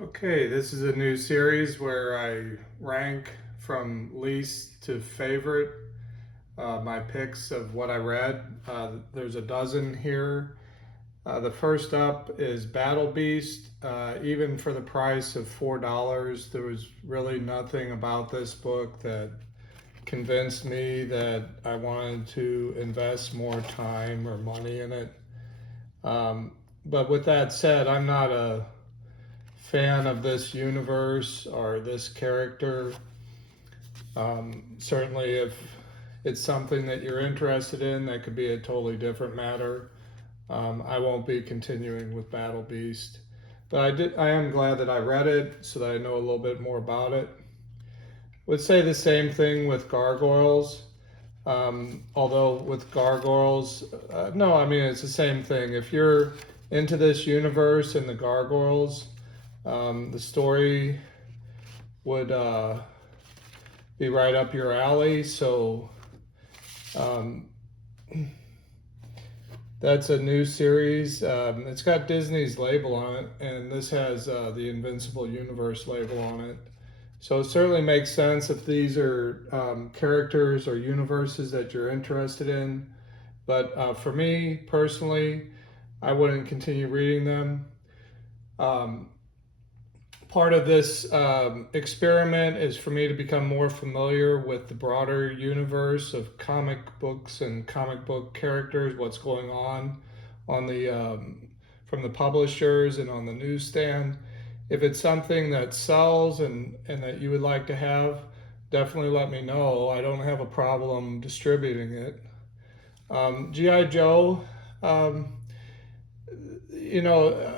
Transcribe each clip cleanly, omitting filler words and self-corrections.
Okay, this is a new series where I rank from least to favorite my picks of what I read. There's a dozen here. The first up is Battle Beast. Even for the price of $4, there was really nothing about this book that convinced me that I wanted to invest more time or money in it. Um, but with that said, I'm not a fan of this universe or this character. Certainly, if it's something that you're interested in, that could be a totally different matter. I won't be continuing with Battle Beast, but I am glad that I read it so that I know a little bit more about it. Would say the same thing with Gargoyles. Although with Gargoyles, no, I mean it's the same thing. If you're into this universe and the Gargoyles, the story would be right up your alley. So um, that's a new series. It's got Disney's label on it, and this has the Invincible Universe label on it. So it certainly makes sense if these are characters or universes that you're interested in. But for me personally, I wouldn't continue reading them. Um, Part of this experiment is for me to become more familiar with the broader universe of comic books and comic book characters, what's going on the from the publishers and on the newsstand. If it's something that sells and that you would like to have, definitely let me know. I don't have a problem distributing it. GI Joe. Um,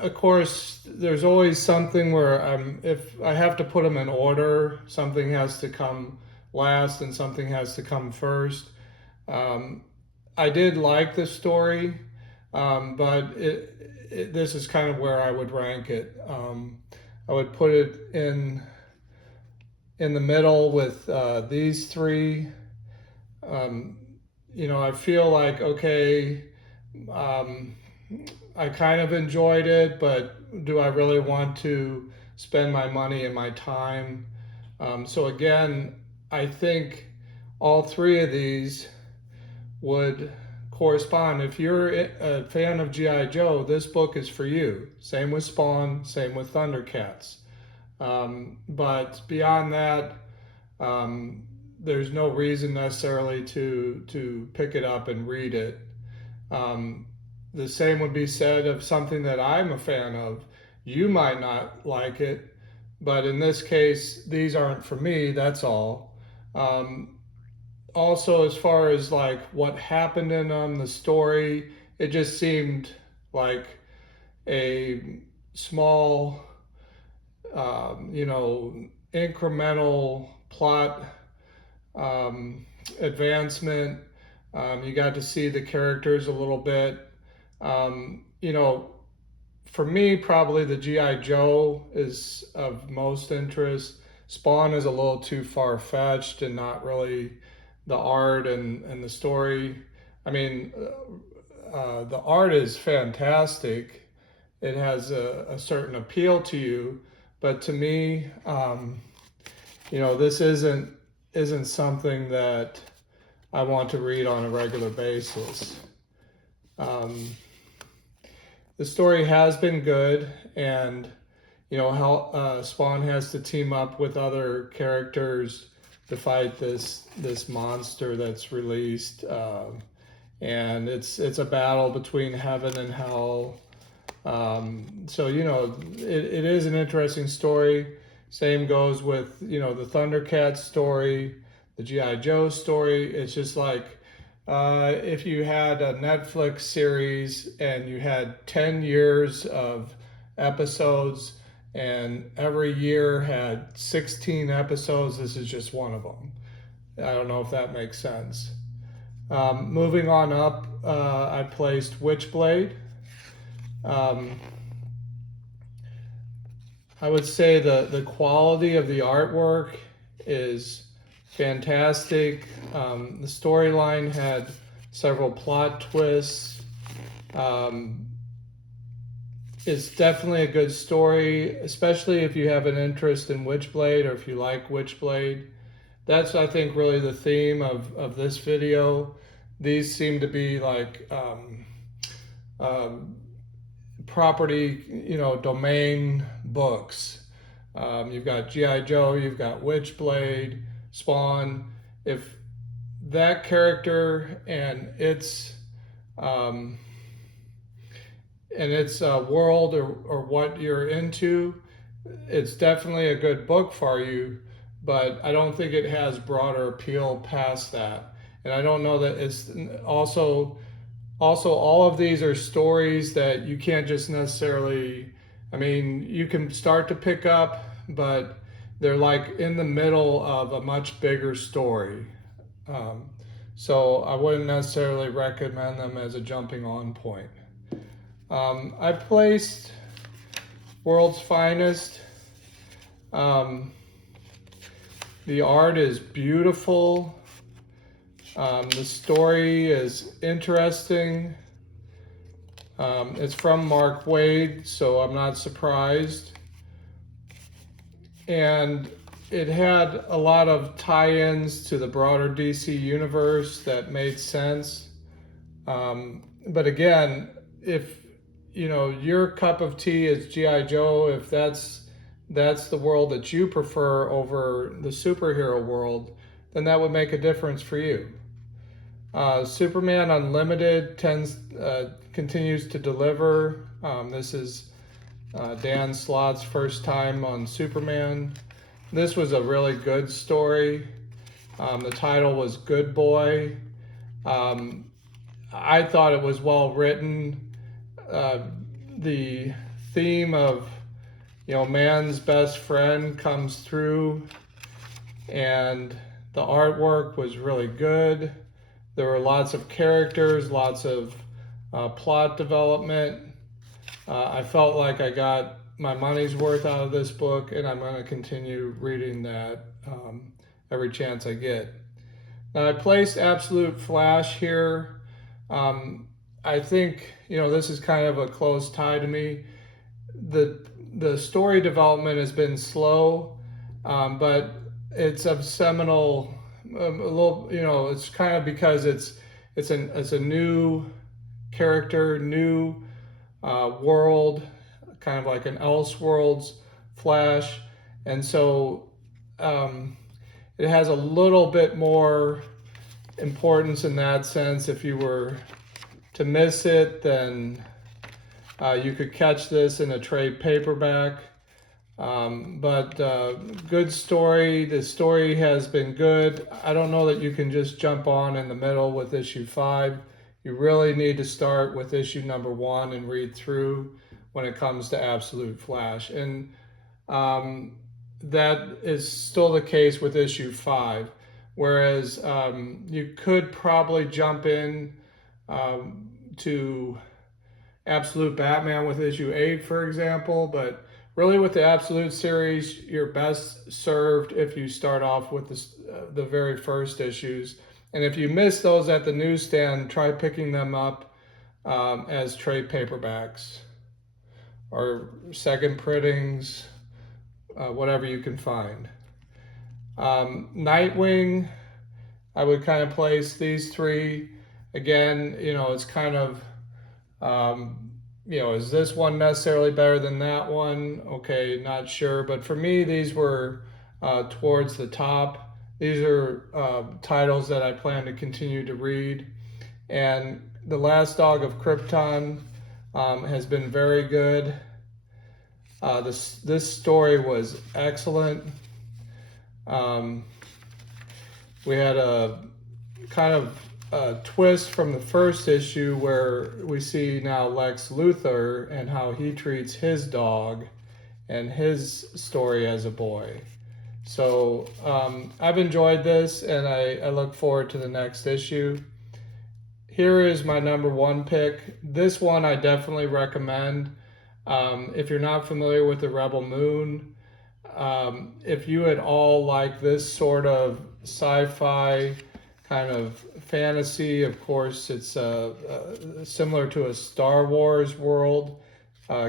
of course, there's always something where if I have to put them in order, something has to come last and something has to come first. Um, I did like the story, but this is kind of where I would rank it. I would put it in the middle with these three. Um, I feel like okay. Um, I kind of enjoyed it, but do I really want to spend my money and my time? So again, I think all three of these would correspond. If you're a fan of G.I. Joe, this book is for you. Same with Spawn, same with Thundercats. But beyond that, um, there's no reason necessarily to pick it up and read it. Um, the same would be said of something that I'm a fan of. You might not like it, but in this case, these aren't for me. That's all. Um, Also, as far as like what happened in them, the story, it just seemed like a small, incremental plot um, advancement. You got to see the characters a little bit. Um, you know, for me, probably the G.I. Joe is of most interest. Spawn is a little too far fetched and not really the art and the story. I mean, the art is fantastic. It has a certain appeal to you, but to me, this isn't something that I want to read on a regular basis. Um, the story has been good, and how Spawn has to team up with other characters to fight this monster that's released, and it's a battle between heaven and hell. So it is an interesting story. Same goes with the Thundercats story, the GI Joe story. It's just like if you had a Netflix series and you had 10 years of episodes and every year had 16 episodes, this is just one of them. I don't know if that makes sense. Moving on up, I placed Witchblade. Um, I would say the quality of the artwork is fantastic. The storyline had several plot twists. Um, It's definitely a good story, especially if you have an interest in Witchblade or if you like Witchblade. That's, I think, really the theme of this video. These seem to be like um, property, domain books. You've got G.I. Joe, you've got Witchblade, Spawn. If that character um, and its world or what you're into, it's definitely a good book for you, but I don't think it has broader appeal past that. And I don't know that it's also all of these are stories that you can't just necessarily, I mean, you can start to pick up, but they're like in the middle of a much bigger story. Um, so I wouldn't necessarily recommend them as a jumping on point. I placed World's Finest. Um, the art is beautiful. The story is interesting. It's from Mark Waid, so I'm not surprised. And it had a lot of tie-ins to the broader DC universe that made sense. But again, if your cup of tea is G.I. Joe, if that's the world that you prefer over the superhero world, then that would make a difference for you. Superman Unlimited continues to deliver. This is Dan Slott's first time on Superman. This was a really good story. The title was Good Boy. I thought it was well written. The theme of man's best friend comes through, and the artwork was really good. There were lots of characters, lots of plot development. I felt like I got my money's worth out of this book, and I'm going to continue reading that every chance I get. Now, I placed Absolute Flash here. I think this is kind of a close tie to me. The story development has been slow, but it's of seminal. A little, it's kind of because it's a new character, new world, kind of like an Elseworlds Flash, and so it has a little bit more importance in that sense. If you were to miss it, then you could catch this in a trade paperback. But good story. The story has been good. I don't know that you can just jump on in the middle with issue 5. You really need to start with issue number 1 and read through when it comes to Absolute Flash. And that is still the case with issue 5. Whereas you could probably jump in to Absolute Batman with issue 8, for example, but really with the Absolute series, you're best served if you start off with the very first issues. And if you miss those at the newsstand, try picking them up as trade paperbacks or second printings, whatever you can find. Nightwing, I would kind of place these 3. Again, it's kind of is this one necessarily better than that one? Okay, not sure. But for me, these were towards the top. These are titles that I plan to continue to read. And The Last Dog of Krypton has been very good. This story was excellent. We had a kind of a twist from the first issue where we see now Lex Luthor and how he treats his dog and his story as a boy. So I've enjoyed this, and I look forward to the next issue. Here is my number 1 pick. This one I definitely recommend. If you're not familiar with the Rebel Moon, if you at all like this sort of sci-fi kind of fantasy, of course, it's similar to a Star Wars world.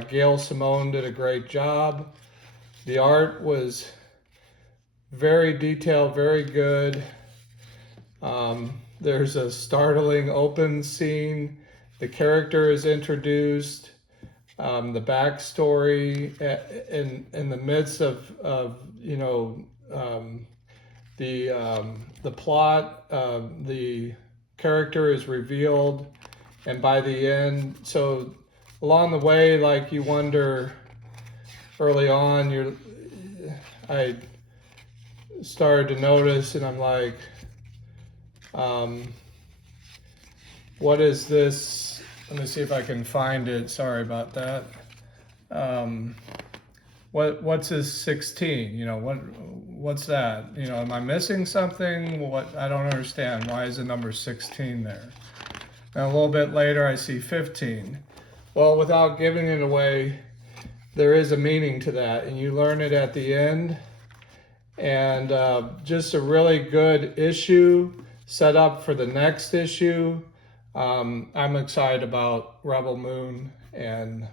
Gail Simone did a great job. The art was very detailed, very good. There's a startling open scene. The character is introduced. The backstory in the midst of you know the plot. The character is revealed, and by the end, so along the way, like you wonder early on, I started to notice, and I'm like, what is this? Let me see if I can find it. Sorry about that. What's this 16? You know, what's that? You know, am I missing something? What, I don't understand. Why is the number 16 there? And a little bit later I see 15. Well, without giving it away, there is a meaning to that, and you learn it at the end. And just a really good issue set up for the next issue. I'm excited about Rebel Moon and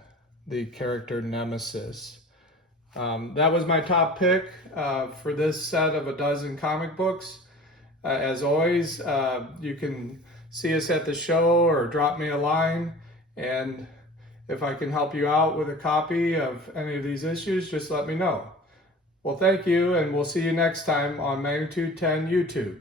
the character Nemesis. That was my top pick for this set of a dozen comic books. As always, you can see us at the show or drop me a line, and if I can help you out with a copy of any of these issues, just let me know. Well, thank you, and we'll see you next time on Magnitude 10 YouTube.